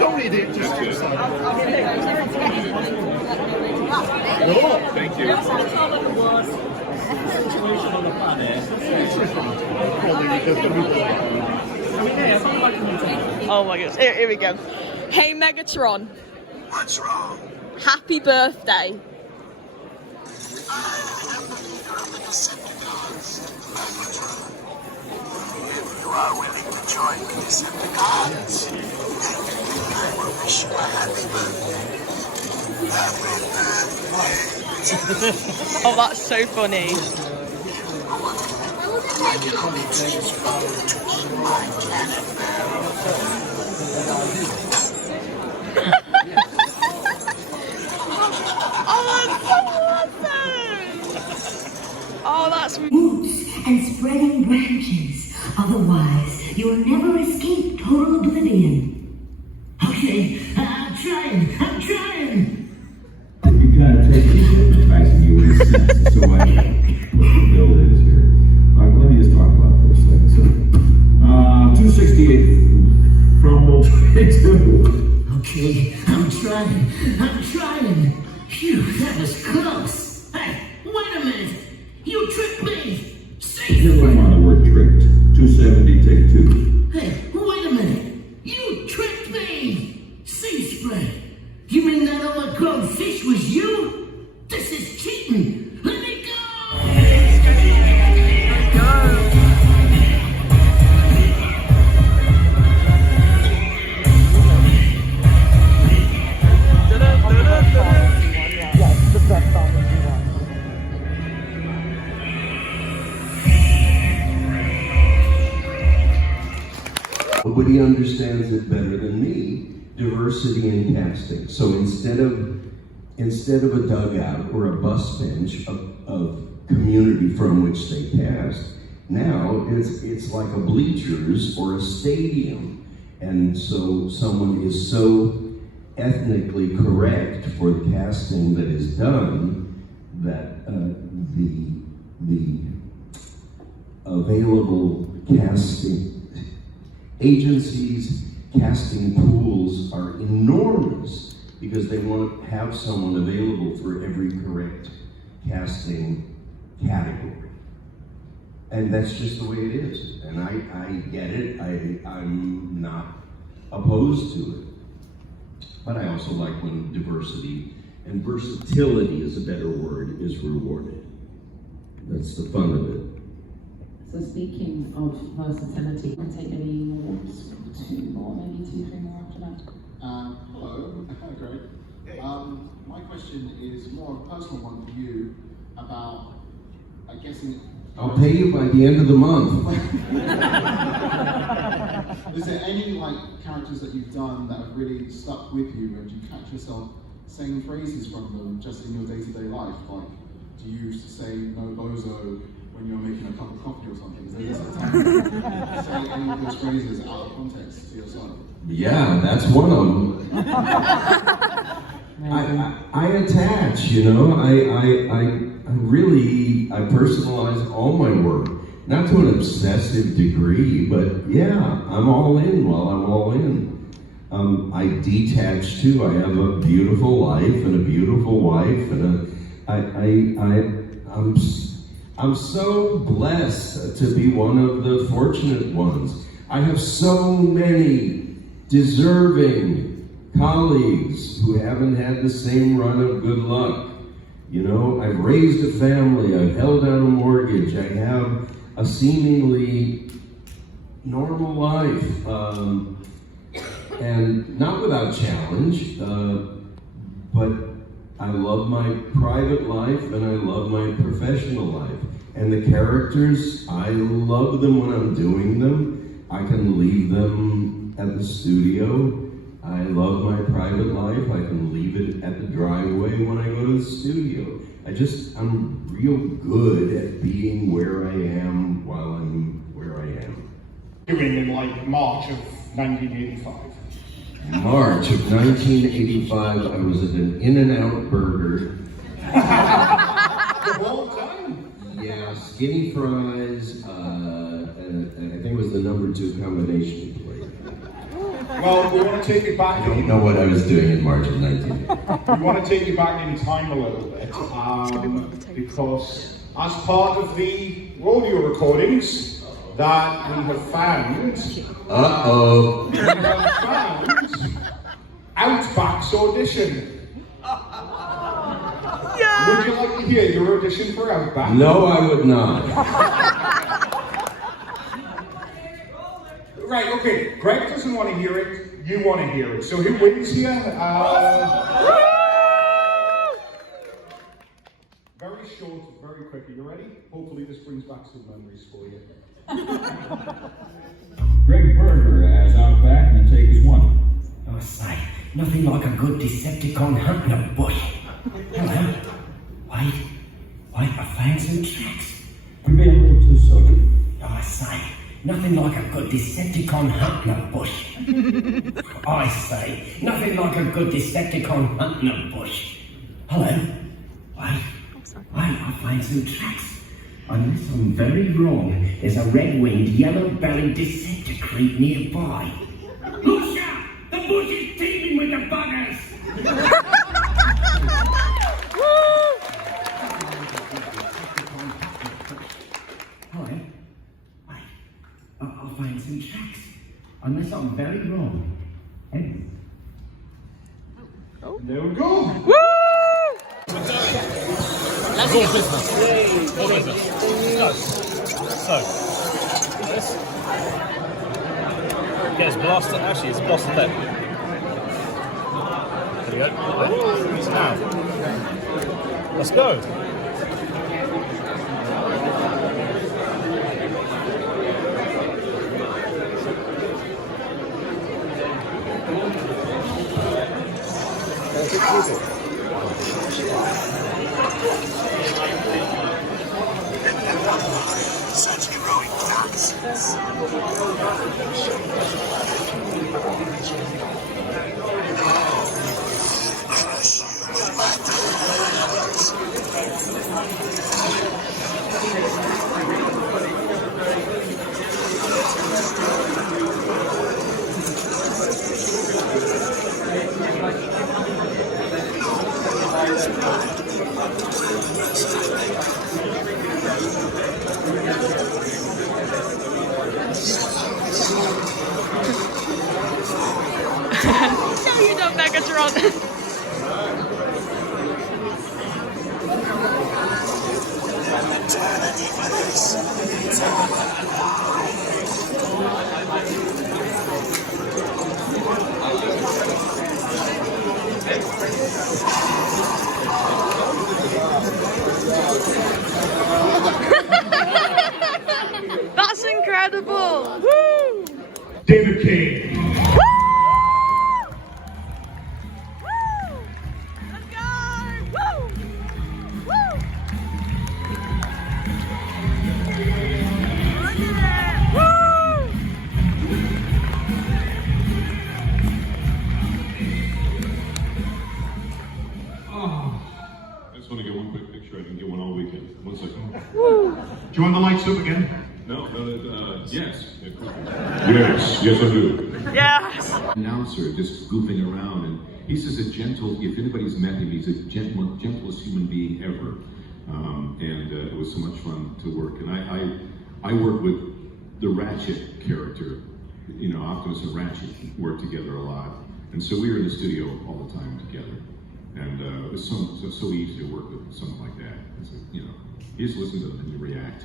Don't need it, just sign. No, thank you. Oh my goodness, here we go. Hey Megatron. What's wrong? Happy birthday. If you are willing to join the Decepticons, I will wish you a happy birthday. Happy birthday. Oh, that's so funny. Oh, that's roots and spreading branches. Otherwise, you will never escape total oblivion. Okay, I'm trying. You gotta take advertising you in a sense. So what the bill is here. All right, let me just talk about it for a second. So, 268 from 2. Okay, I'm trying. Phew, that was close. Hey, wait a minute. You tricked me. Say Here's one on the word tricked. 270, take 2. Hey, wait a minute. You tricked me. Sea spray. You mean that overgrown fish was you? This is cheating. Let me go. Nobody understands it better than me, diversity in casting. So instead of a dugout or a bus bench of community from which they cast, now it's like a bleachers or a stadium. And so someone is so ethnically correct for the casting that is done that the available casting agencies, casting pools are enormous because they want to have someone available for every correct casting category. And that's just the way it is. And I get it. I'm not opposed to it. But I also like when diversity and versatility is a better word, is rewarded. That's the fun of it. So speaking of versatility, can I take any more, two more, maybe 2, 3 more after that? Hello, Greg. My question is more of a personal one for you about, I guess, I'll pay you by the end of the month. Is there any characters that you've done that have really stuck with you, and do you catch yourself saying phrases from them just in your day-to-day life? Like, do you used to say "no bozo" when you're making a cup of coffee or something? Is there a time to say any of those phrases out of context to yourself? Yeah, that's one of them. I attach, you know, I personalize all my work. Not to an obsessive degree, but yeah, I'm all in while I'm all in. I detach too. I have a beautiful life and a beautiful wife, and I'm so blessed to be one of the fortunate ones. I have so many deserving colleagues who haven't had the same run of good luck. You know, I've raised a family, I've held out a mortgage, I have a seemingly normal life, and not without challenge, but I love my private life and I love my professional life. And the characters, I love them when I'm doing them. I can leave them at the studio. I love my private life. I can leave it at the driveway when I go to the studio. I'm real good at being where I am while I'm where I am. Doing in March of 1985. March of 1985, I was at an In-N-Out Burger. The whole time? Yeah, skinny fries, and I think it was the #2 combination plate. Well, we want to take it back. I don't know what I was doing in March of 1985. We want to take you back in time a little bit, because as part of the rodeo recordings that we have found, we have found Outback's audition. Yeah. Would you like to hear your audition for Outback? No, I would not. Right, okay. Greg doesn't want to hear it. You want to hear it. So who wins here? Very short, very quick. Are you ready? Hopefully this brings back some memories for you. Gregg Berger as Outback, and take is 1. Oh, say, nothing like a good Decepticon hunt in a bush. Hello. Wait, I found some tracks. You're being a little too silly. Oh, I say, nothing like a good Decepticon hunt in a bush. I say, nothing like a good Decepticon hunt in a bush. Hello. Wait, I found some tracks. Unless I'm very wrong, there's a red-winged, yellow-bellied Decepticreep nearby. Look out! The The bush is teeming with the buggers. Hello. Wait. I'll find some tracks. Unless I'm very wrong. Hey. There we go. Go business. Go business. So, this gets blasted. Actually, it's blasted there. There you go. Now, let's go. Such heroic nonsense. Crush you with my hands. No, you don't, Megatron. That's incredible. Woo! David Kaye. I just want to get one quick picture. I didn't get one all weekend. 1 second. Do you want the lights up again? No, yes. Yes, I do. Yes. Announcer just goofing around, and he's just a gentle. If anybody's met him, he's a gentlest human being ever. It was so much fun to work. And I work with the Ratchet character. You know, Optimus and Ratchet work together a lot, and so we were in the studio all the time together. And it was so easy to work with someone like that. It's like, you know, you just listen to them and you react.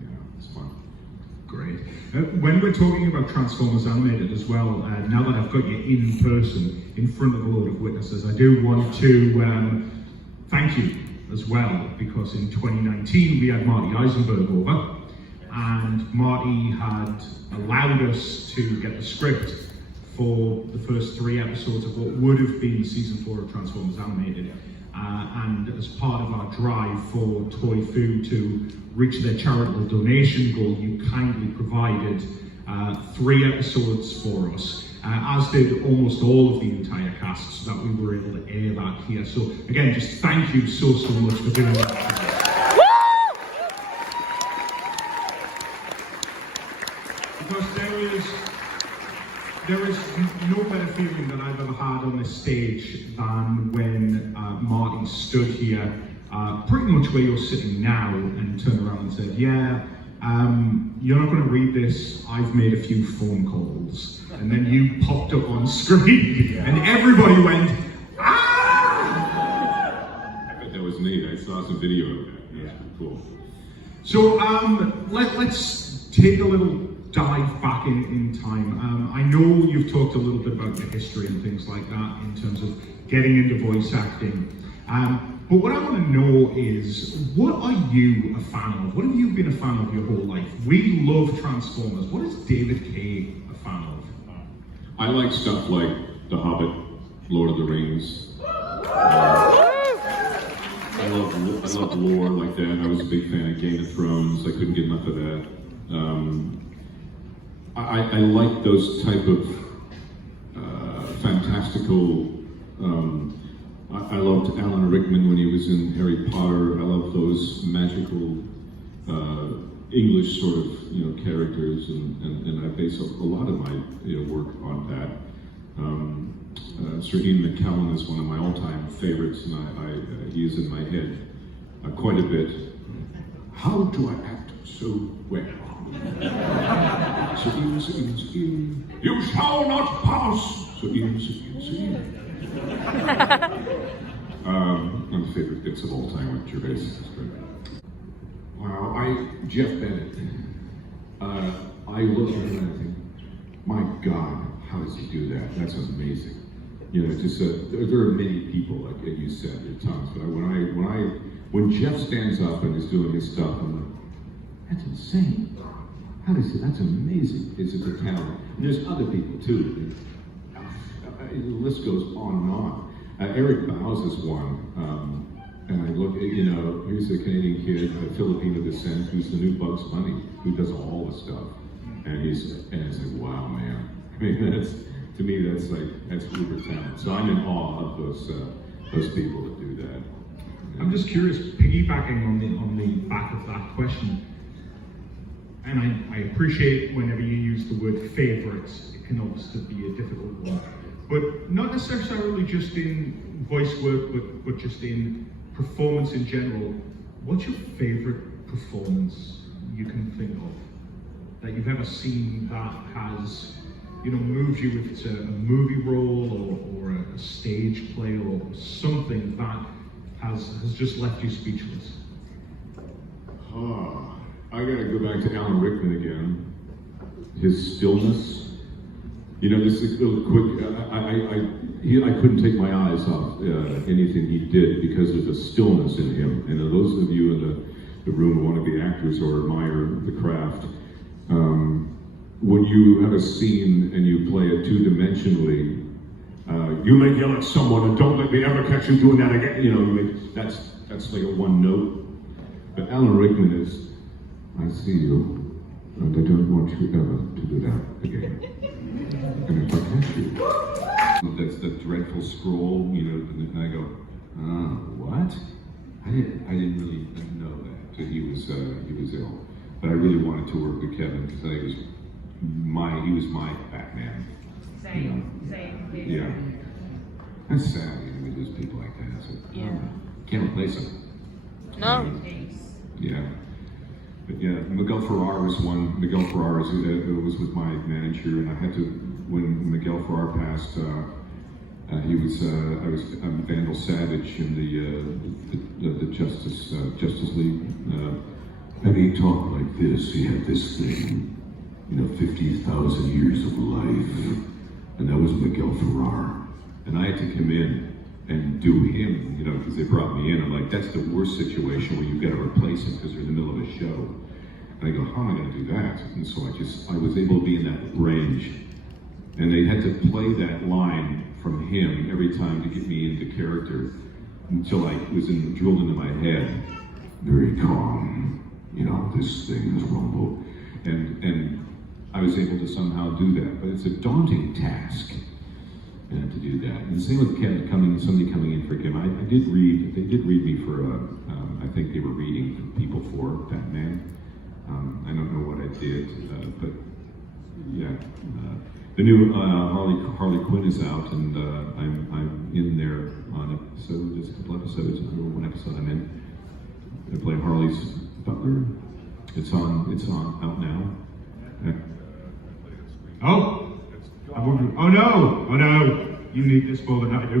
You know, it's fun. Great. When we're talking about Transformers Animated as well, now that I've got you in person, in front of a load of witnesses, I do want to thank you as well, because in 2019 we had Marty Eisenberg over, and Marty had allowed us to get the script for the first 3 episodes of what would have been season 4 of Transformers Animated. And as part of our drive for Toy Food to reach their charitable donation goal, you kindly provided 3 episodes for us, as did almost all of the entire cast, so that we were able to air that here. So again, just thank you so much for doing that. Because there is no better feeling that I've ever had on this stage than when Marty stood here, pretty much where you're sitting now, and turned around and said, yeah, you're not going to read this, I've made a few phone calls. And then you popped up on screen, and everybody went, ah! I bet that was neat. I saw some video of that. Yeah, cool. So let's take a little dive back in time. I know you've talked a little bit about your history and things like that in terms of getting into voice acting. But what I want to know is, what are you a fan of? What have you been a fan of your whole life? We love Transformers. What is David Kaye a fan of? I like stuff like The Hobbit, Lord of the Rings. I love lore like that. I was a big fan of Game of Thrones. I couldn't get enough of that. I like those type of fantastical. I loved Alan Rickman when he was in Harry Potter. I love those magical English sort of characters, and I base a lot of my work on that. Sir Ian McKellen is one of my all-time favorites, and he is in my head quite a bit. How do I act so well? Sir Ian, Sir Ian, Sir Ian, you shall not pass! Sir Ian, Sir Ian, Sir Ian. One of the favorite bits of all time with Gervais. Wow, Jeff Bennett. I look at him and I think, my God, how does he do that? That's amazing. You know, just there are many people, like you said, there are tons. But when Jeff stands up and is doing his stuff, I'm like, that's insane. How does he? That's amazing. It's a talent. And there's other people too. The list goes on and on. Eric Bowes is one. And I look at, you know, here's a Canadian kid of Filipino descent who's the new Bugs Bunny, who does all the stuff. And it's like, wow, man. I mean, to me, that's uber talent. So I'm in awe of those people that do that. I'm just curious, piggybacking on the back of that question, and I appreciate whenever you use the word favorites, it can obviously be a difficult one, but not necessarily just in voice work, but just in performance in general. What's your favorite performance you can think of that you've ever seen that has, you know, moved you, if it's a movie role or a stage play or something that has just left you speechless? I gotta go back to Alan Rickman again. His stillness. You know, this is real quick. I couldn't take my eyes off anything he did because there's a stillness in him. And those of you in the room who want to be actors or admire the craft, when you have a scene and you play it two-dimensionally, you may yell at someone and don't let me ever catch you doing that again. You know, that's like a one note. But Alan Rickman is, I see you, and I don't want you ever to do that again. And if I catch you, that's the dreadful scroll, you know, and I go, what? I didn't really know that he was ill. But I really wanted to work with Kevin because he was my Batman. Same. Yeah. That's sad, you know, we lose people like that. So, Yeah. Can't replace them. No. Yeah. But yeah, Miguel Ferrer was one. Miguel Ferrer was with my manager, and I had to, when Miguel Ferrer passed, I was Vandal Savage in the Justice League. And he talked like this. He had this thing, you know, 50,000 years of life. And that was Miguel Ferrer. And I had to come in and do him, you know, because they brought me in. I'm like, that's the worst situation where you've got to replace him because they're in the middle of a show. And I go, how am I going to do that? And so I was able to be in that range. And they had to play that line from him every time to get me into character until I was drilled into my head. Very calm. You know, this thing is rumble. And I was able to somehow do that. But it's a daunting task. To do that. And the same with Kevin somebody coming in for Kim. They did read me for, I think they were reading people for Batman. I don't know what I did, but yeah. The new Harley Quinn is out, and I'm in there on there's a couple episodes, one episode I'm in. I play Harley's butler. It's out now. Oh no! You need this more than I do.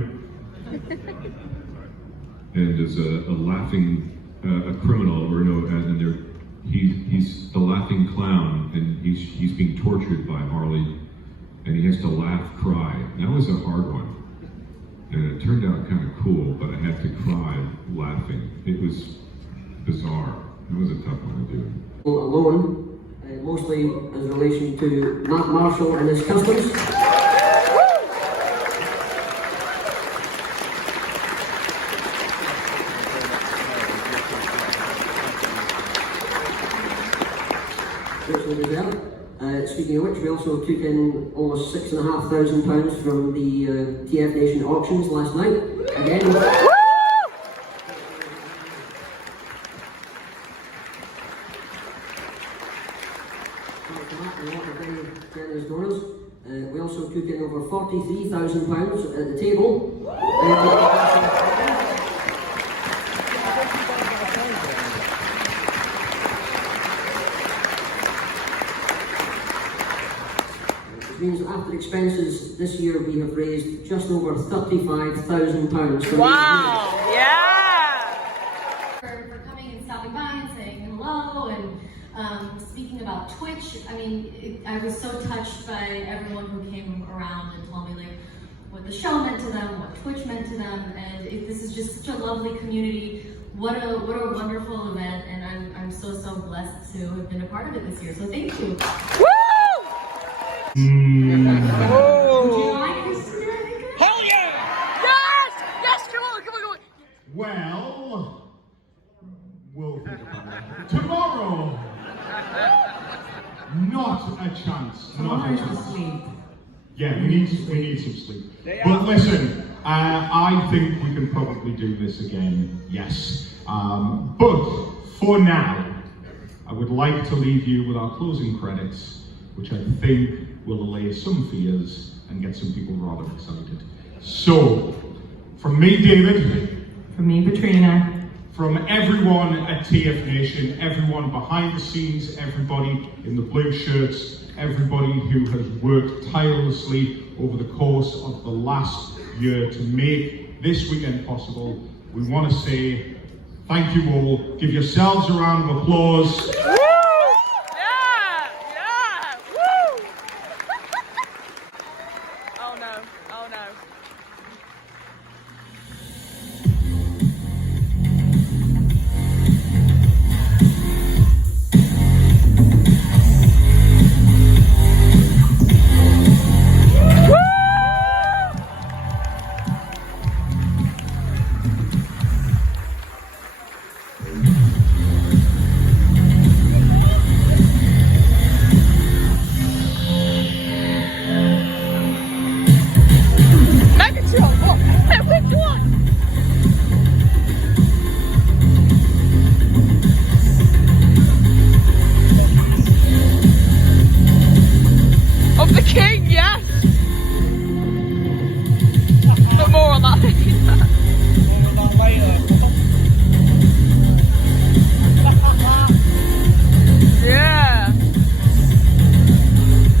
And there's a laughing criminal, or no, and he's the laughing clown, and he's being tortured by Harley, and he has to laugh, cry. And that was a hard one, and it turned out kind of cool, but I had to cry laughing. It was bizarre. It was a tough one to do. Alone, mostly in relation to Matt Marshall and his customs. Speaking of which, we also took in almost £6,500 from the TFNation auctions last night. Again. Generous donors. We also took in over £43,000 at the table. Which means that after expenses this year we have raised just over £35,000. Wow! Yeah! For coming and stopping by and saying hello and speaking about Twitch. I mean, I was so touched by everyone who came around and told me like what the show meant to them, what Twitch meant to them, and this is just such a lovely community. What a wonderful event, and I'm so blessed to have been a part of it this year. So thank you. Woo! Would you like this? Hell yeah! Yes! Yes, come on. Well, we'll think about that. Tomorrow! Not a chance. Not a chance. Yeah, we need some sleep. But listen, I think we can probably do this again, yes. But for now, I would like to leave you with our closing credits, which I think will allay some fears and get some people rather excited. So, from me, David. From me, Katrina. From everyone at TFNation, everyone behind the scenes, everybody in the blue shirts, everybody who has worked tirelessly over the course of the last year to make this weekend possible, we want to say thank you all. Give yourselves a round of applause. Woo! Yeah! Yeah! Woo! Oh no. Oh no. Of the king, yes! But more on that. Yeah!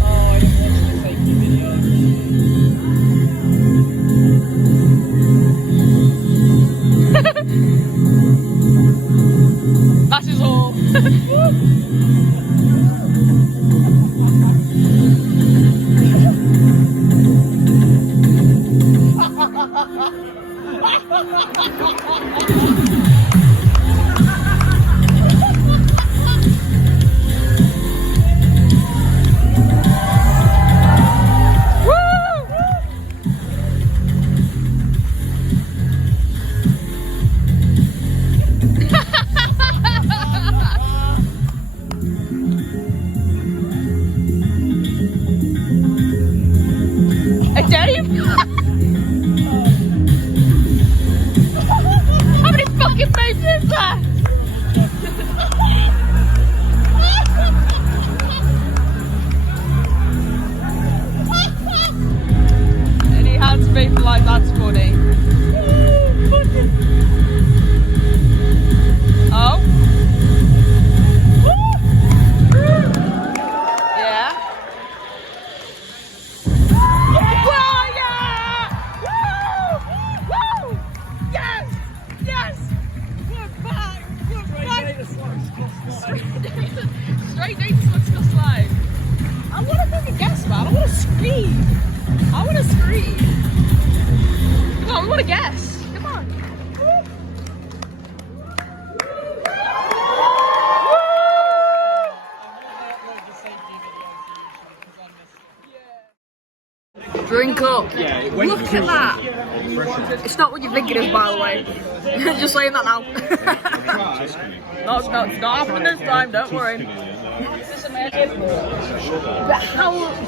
Oh, I didn't watch the safety video. That is all. Dave? How many fucking babes is there? Any hands made like that's funny. Oh. Yeah. Straight David Kaye slide. I want to fucking guess, man. I want to scream. Come on, we want to guess. Come on. Drink up. Look at that. It's not what you're thinking of, by the way. Just saying that now. No, it's not happening this time, don't worry.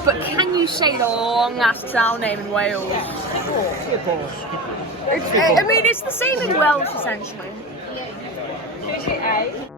But can you say the long ass town name in Wales? Of course. I mean, it's the same in Welsh essentially. Can you say A?